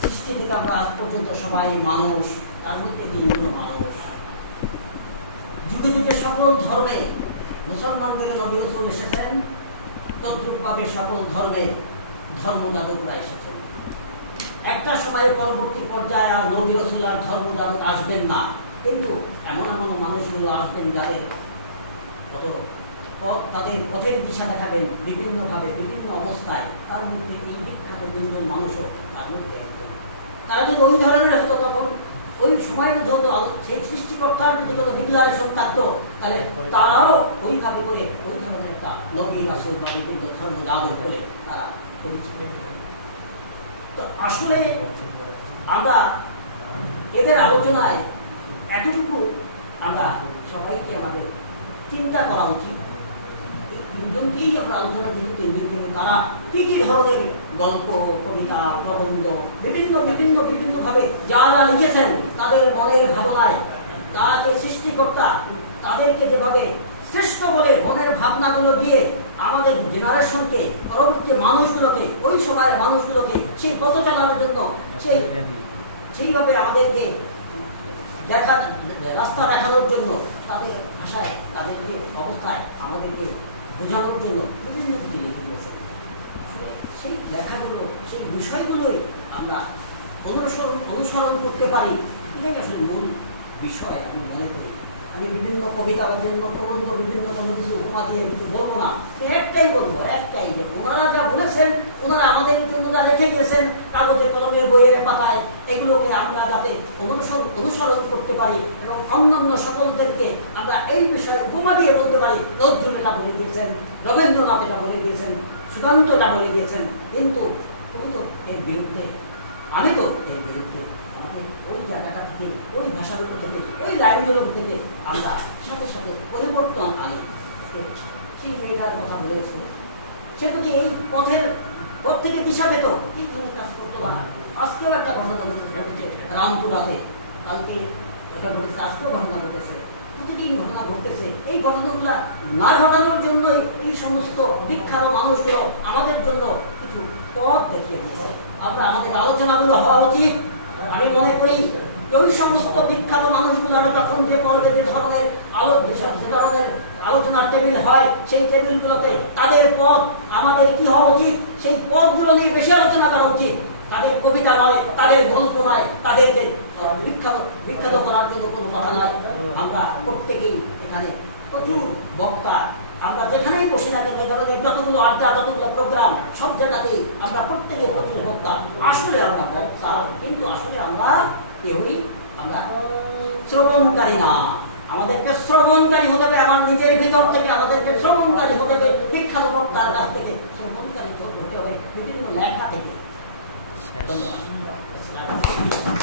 সৃষ্টি থেকে আমরা আজ পর্যন্ত সবাই মানুষ, তার মধ্যে তিনজন মানুষ। যুগে যুগে সকল ধর্মে মুসলমানদের নবী রাসূল এসেছেন, তদ্রূপভাবে সকল ধর্মে ধর্মযাজকরা এসেছেন। একটা সময়ের পরবর্তী পর্যায়ে আর নবী রাসূল আর ধর্মযাজক আসবেন না, কিন্তু এমন এমন মানুষগুলো আসবেন যাদের তাদের পথের দিশা দেখাবেন বিভিন্নভাবে, বিভিন্ন অবস্থায়। তার মধ্যে এই বিখ্যাত তিনজন মানুষও তার মধ্যে একজন। তারা যদি ওই ধরনের হতো, তখন ওই সময় হতো সেই সৃষ্টিকর্তার যদি কোনো ডিক্লারেশন থাকতো, তাহলে তারাও ওইভাবে করে ওই ধরনের একটা নবী রাসূল বা বিভিন্ন ধর্মযাজক করে তারা পরিচিত। তো আসলে আমরা এদের আলোচনায় এতটুকু আমরা সবাইকে আমাদের চিন্তা করা উচিত, এই তিনজনকেই আমরা আলোচনা যেহেতু তিনজন, তারা কি কি ধরনের গল্প, কবিতা, প্রবন্ধ বিভিন্ন বিভিন্ন বিভিন্নভাবে যারা লিখেছেন, তাদের মনের ভাবনায় তাকে সৃষ্টিকর্তা তাদেরকে যেভাবে শ্রেষ্ঠ বলে মনের ভাবনাগুলো দিয়ে আমাদের জেনারেশনকে, পরবর্তী মানুষগুলোকে, ওই সময়ের মানুষগুলোকে সেই পথ চালানোর জন্য সেইভাবে আমাদেরকে রাস্তা দেখানোর জন্য, তাদের ভাষায় তাদেরকে অবস্থায় আমাদেরকে বোঝানোর জন্য বিভিন্ন কিছু লিখে দিয়েছে। সেই লেখাগুলো, সেই বিষয়গুলোই আমরা অনুসরণ করতে পারি, এটাই আসলে মূল বিষয় আমি মনে করি। আমি বিভিন্ন কবিতা বা বিভিন্ন প্রবন্ধ, বিভিন্ন কোনো কিছু উপমা দিয়ে কিছু বলবো না, একটাই বলবো, একটাই যে ওনারা যা বলেছেন, ওনারা আমাদের জন্য যা রেখে দিয়েছেন কাগজে কলমের বইয়ের পাতায়, এগুলোকে আমরা যাতে অনুসরণ করতে পারি এবং অন্যান্য সকলদেরকে আমরা এই বিষয়ে উপমা দিয়ে বলতে পারি। নজরুল এটা বলে দিয়েছেন, রবীন্দ্রনাথ এটা বলে দিয়েছেন, সুকান্ত এটা বলে দিয়েছেন, কিন্তু এর বিরুদ্ধে, আমি তো এর বিরুদ্ধে। আমাদের ওই জায়গাটা থেকে, ওই ভাষাগুলো থেকে, ওই লাইনগুলো থেকে আমরা সাথে সাথে পরিবর্তন আনি। সেই মেয়েটার কথা বলেছে, সে যদি এই পথের পথ থেকে দিশা পেত, এই ধরনের কাজ করতো না। আজকেও একটা ঘটনা ঘটেছে রামপুরাতে, কালকে এটা ঘটেছে, আজকেও ঘটনা ঘটেছে, প্রতিদিন ঘটনা ঘটতেছে। এই ঘটনাগুলা না ঘটানোর জন্যই এই সমস্ত বিখ্যাত মানুষগুলো আমাদের জন্য কিছু পথ দেখিয়ে দিচ্ছে। আমরা আমাদের আলোচনাগুলো হওয়া উচিত। আমি মনে করি ওই সমস্ত বিখ্যাত মানুষগুলো যখন যে পর্বে যে ধরনের আলোচনার টেবিল হয়, সেই টেবিলগুলোতে তাদের পথ আমাদের কি হওয়া উচিত, সেই পথগুলো নিয়ে বেশি আলোচনা করা উচিত। তাদের কবিতা নয়, তাদের গল্প নয়, তাদেরকে বিখ্যাত করার জন্য কোনো কথা নয়। আমরা প্রত্যেকেই এখানে প্রচুর বক্তা, আমরা যেখানেই বসে থাকি, ওই ধরনের যতগুলো আড্ডা, যতগুলো প্রোগ্রাম, সব জায়গাতেই আমরা প্রত্যেকে প্রচুর বক্তা। আসলে আমরা বক্তা, কিন্তু আসলে আমরা কেউই আমরা শ্রবণকারী না। আমাদেরকে শ্রবণকারী হতে হবে। আমার